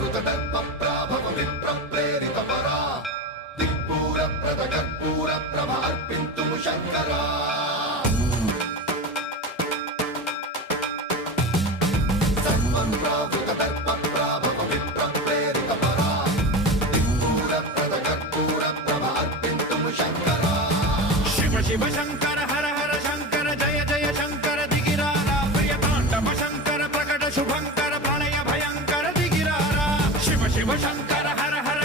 దర్పప్రాభవ విప్రప్రేరిత పరా దిక్పూర ప్రద కర్పూర ప్రభ అర్పింతుము శంకరా సన్మన్రావృత దర్పప్రాభవ విప్రప్రేరిత పరా దిక్పూర ప్రద కర్పూర ప్రభ అర్పింతుము శంకరా శివ శివ శంకర హర హర శంకర జయ జయ శంకర దిగిరారా ప్రియ తాండవ శంకర ప్రకట శుభంకర ప్రళయ భయంకర దిగిరారా శివ శివ శంకర హర హర